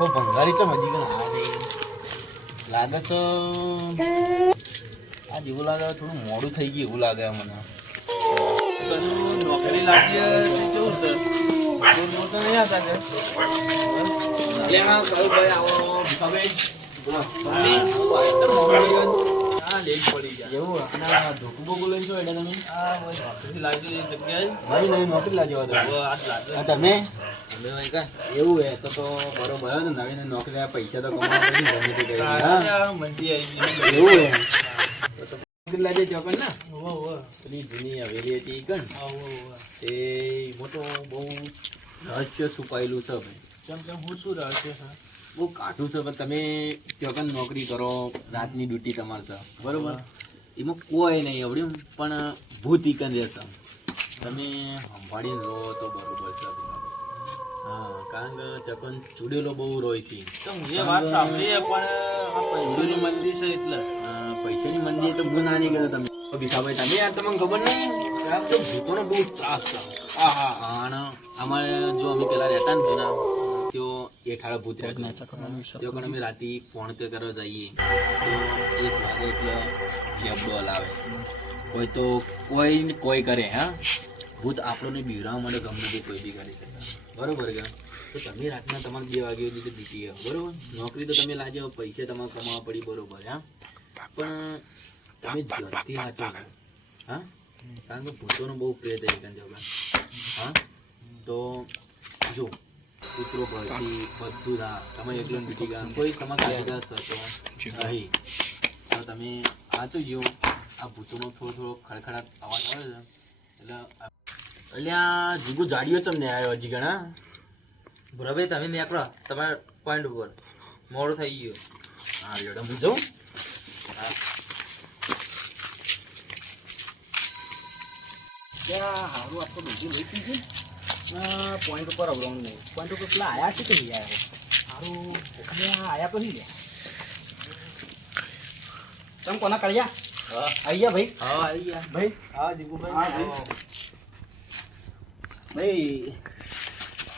આખો ભંગારી છે મજી ગણ લાગે છે આ જેવું લાગે થોડું મોડું થઈ ગયું એવું લાગે મને નોકરી લાગી કેવું છે દૂર તો નહીં આવતા છે ભાઈ આવો ભાઈ નોકરી લાગ્યો તમે એવું હે તો બરોબર ને નવી નોકરી પૈસા તો કમાવા મંદી એવું હે નોકરી લાગે ચોકન ને પેલી જૂની હવેલી હતી કણ એ મોટો બહુ રહસ્ય છુપાયેલું છે ભાઈ કેમ હું શું રહસ્ય છે બહુ કાઠું છે પણ તમે ચોકન નોકરી કરો રાતની ડ્યુટી તમારે છે બરોબર એમાં કોઈ નહીં આવડ્યું પણ ભૂત ઈકન રહેશે તમે સંભાળીને રહો તો બરોબર છે હા કારણ કે ચોકન ચૂડેલો બહુ રોય છે એ વાત સાંભળીએ પણ પૈસાની મંદી છે એટલે પૈસાની મંદી તો બહુ નાની ગયો તમે ભીખાભાઈ તમે યાર તમને ખબર નહીં તો ભૂતોનો બહુ ત્રાસ છે અને અમારે જો અમે પેલા રહેતા ને જૂના તો એઠાળા ભૂત રહેતો અમે રાતે ફોન કરવા જઈએ તો 1 વાગે એટલે લેબડો હલાવે કોઈ તો કોઈ કરે હા ભૂત આપણને બીવડાવવા માટે ગમે તે કોઈ બી કરી શકે બરોબર કે તો તમે રાતના તમારે 2 વાગે સુધી ડ્યુટી બરોબર નોકરી તો તમે લાજો પૈસા તમારે કમાવા પડી બરોબર હા પણ તમે જલ્દી હાચો હા કારણ કે ભૂતોનો બહુ પ્રેત હા તો જો કૂતરો ભરતી બધું ના તમે એકલું બીટી ગયા કોઈ તમારા તો નહીં તો તમે વાંચો જો આ ભૂતોનો થોડો ખડખડાટ અવાજ આવે છે એટલે આ જીગુ જાડીઓ તમને આવ્યો હજી ઘણા બરાબર તમે નીકળો તમારા પોઈન્ટ ઉપર મોડું થઈ ગયું હા લેડો હું જાઉં હારું આપણે બીજું લઈ પીજું પોઈન્ટ ઉપર અવડવાનું નહીં પોઈન્ટ ઉપર પેલા આયા છે કે નહીં આવ્યા સારું આયા તો નહીં ગયા તમે કોના કર્યા આવી ગયા ભાઈ હા આવી ગયા ભાઈ હા જીગુભાઈ ભાઈ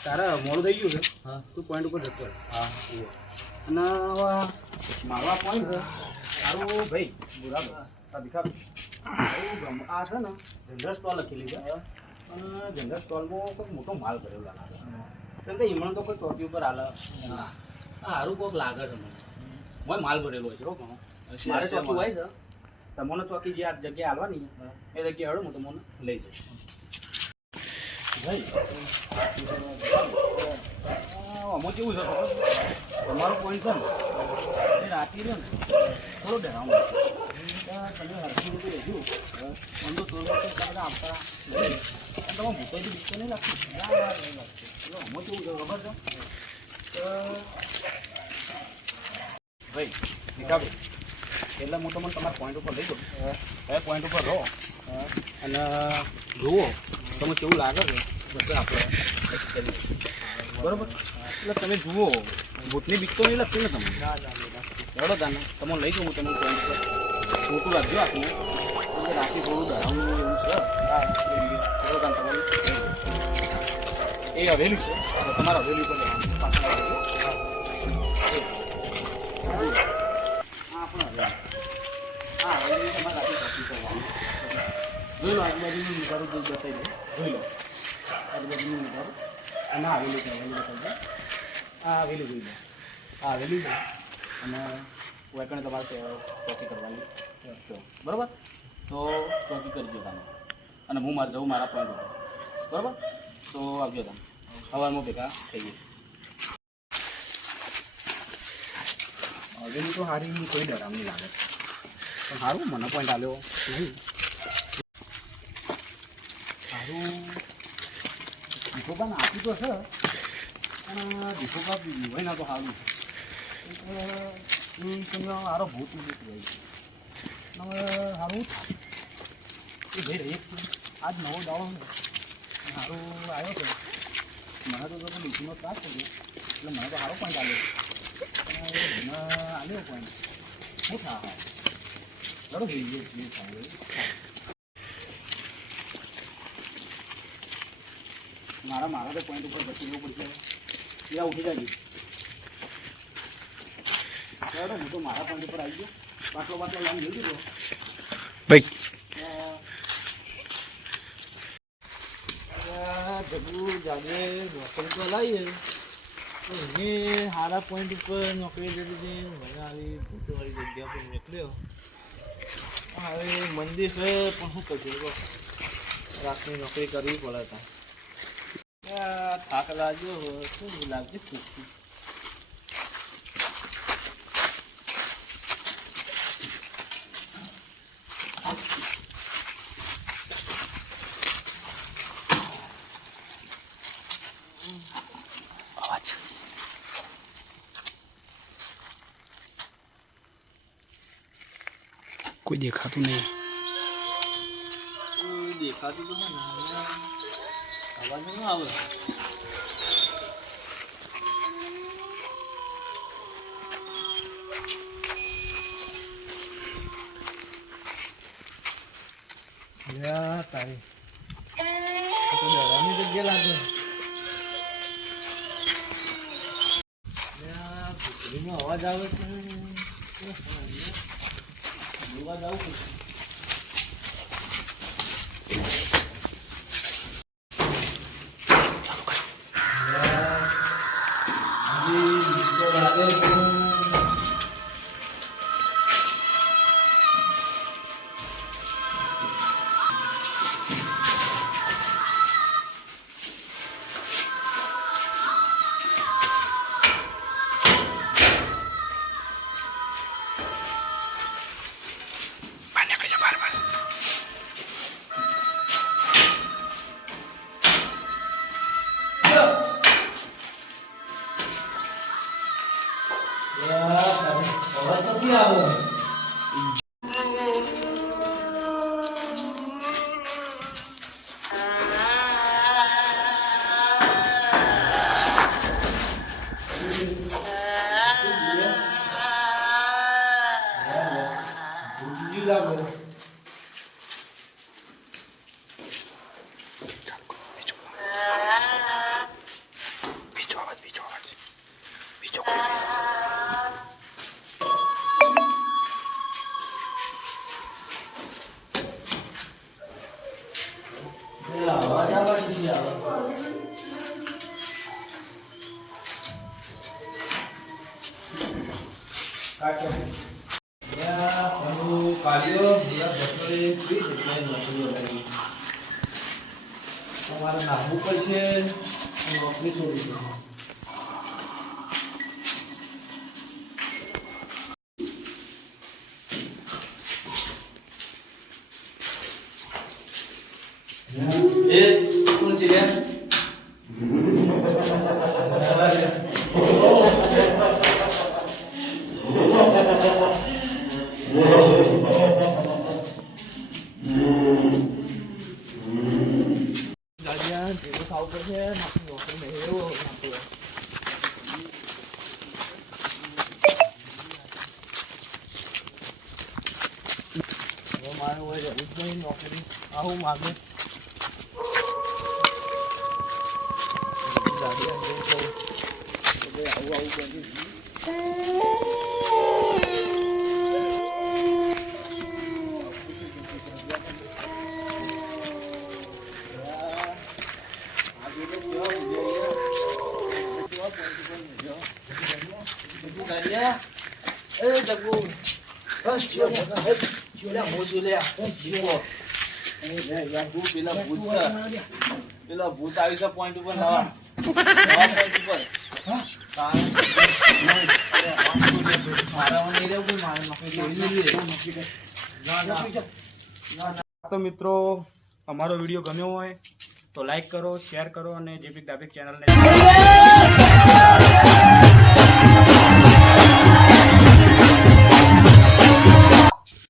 તારા મોડું થઈ ગયું છે હા તું પોઈન્ટ ઉપર જતો હા અને મારવા પોઈન્ટ છે સારું ભાઈ બરાબર ભીખા આ છે ને જનરલ સ્ટોલ લખેલી છે અને જનરલ સ્ટોલમાં કોઈ મોટો માલ ભરેલો લાગે કેમ કે ઈમણ તો કોઈ ચોકી ઉપર હાલે સારું કોઈક લાગે છે મને માલ ભરેલો હોય છે હો ઘણો મારે ચોકી હોય છે તમને ચોકી જે આ જગ્યાએ હાલવાની એ જગ્યાએ હળો હું તમને લઈ જઈશ ભાઈ આમાં કેવું છે તમારો પોઈન્ટ છે ને એ રાત્રિ છે ને થોડો ડરાવનો તમે હરખી રીતે રહેજો પણ તો થોડું આપતા અને તમે ભૂતાઈ બીક નહીં લાગતું નહીં લાગતું એટલે આમાં કેવું છે ખબર છે ભાઈ ભીખાભાઈ એટલે હું તમને તમારા પોઈન્ટ ઉપર લઈ જાઉં એ પોઈન્ટ ઉપર રહો અને જુઓ તમે કેવું લાગે છે બધું આપણે બરાબર એટલે તમે જુઓ ભૂતની બીક તો નહીં લાગતી ને તમને લડો તાને તમે લઈ જાઉં હું તમને પોઈન્ટ પર ખોટું રાખજો આપને એટલે રાતે થોડું ડરાવનું એવું છે એ હવેલી છે તમારા હવેલી પર જવાનું પાછળ હા હવેલી તમારે રાતે ચોકી કરવાનું જોઈ લો આજુબાજુનું નજારો જે બતાવી દો જોઈ લો આજુબાજુનું નજારો અને હવેલી છે હવેલી બતાવી દો આ હવેલી જોઈ લો આ હવેલી છે અને વેકણે તમારે ચોકી કરવાની છે બરાબર તો ચોકી કરજો તમે અને હું મારે જવું મારા પોઈન્ટ ઉપર બરાબર તો આવજો તમે સવારમાં ભેગા થઈએ હવેલી તો સારી કોઈ ડરામની લાગે છે પણ સારું મને પોઈન્ટ આવ્યો નહીં સારું દીપોબાને આપી તો છે પણ દીપોબા હોય ના તો સારું તમે સારો ભૂત નથી હવે સારું એ ભાઈ રહી છે આજ નવો દાવો ને સારું આવ્યો છે મને તો બીજીનો ત્રાસ થયો એટલે મને તો સારો પોઈન્ટ આવ્યો મને આવ્યો પોઈન્ટ શું થા હા બરોબર જોઈએ જે થાય મારા તો પોઈન્ટ ઉપર બચી જવું પડશે ત્યાં ઉઠી જાય ચાલો હું તો મારા પોઈન્ટ ઉપર આવી ગયો. બાટલો લઈને જઈ દીધો. ભાઈ જગુ જાગે નોકરી તો લાવીએ તો એને સારા પોઈન્ટ ઉપર નોકરી લીધી છે. મજા આવી ભૂતવાળી જગ્યા પર નીકળ્યો. હવે મંદિર છે પણ શું કરશું કહો, રાતની નોકરી કરવી પડે ત્યાં થાક લાગ્યો શું લાગશે ખુશી. કોઈ દેખાતું નહીં. દેખાતું તો છે ને અવાજ ન આવે. તારી ડરાવની જગ્યા લાગે. ભૂતળીનો અવાજ આવે છે. જોવા જાવ પડશે. અવાજ તો ક્યાં આવે? તમારે નાખવું પડશે, નોકરી છોડી દો. એ કોણ છે? નોકરી આવું માગે પેલા ભૂત આવી છે પોઈન્ટ ઉપર નવા પોઈન્ટ ઉપર તો મિત્રો અમારો વિડીયો ગમ્યો હોય તો લાઈક કરો, શેર કરો અને જેબીક દાબીક ચેનલને